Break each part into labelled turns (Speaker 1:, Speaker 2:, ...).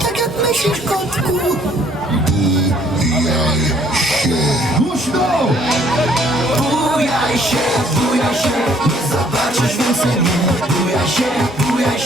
Speaker 1: Tak jak myślisz, kotku. Bujaj się. Głośno! Bujaj się, bujaj się, nie zobaczysz więcej mnie. Bujaj się, bujaj się.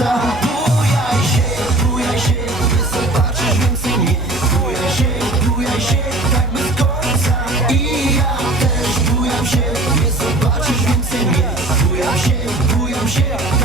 Speaker 1: końca się, bujaj się, by zobaczysz więcej mnie Bujaj się, bujaj się, tak bez końca. I ja też bujam się, zobaczysz więcej mnie się, bujam się.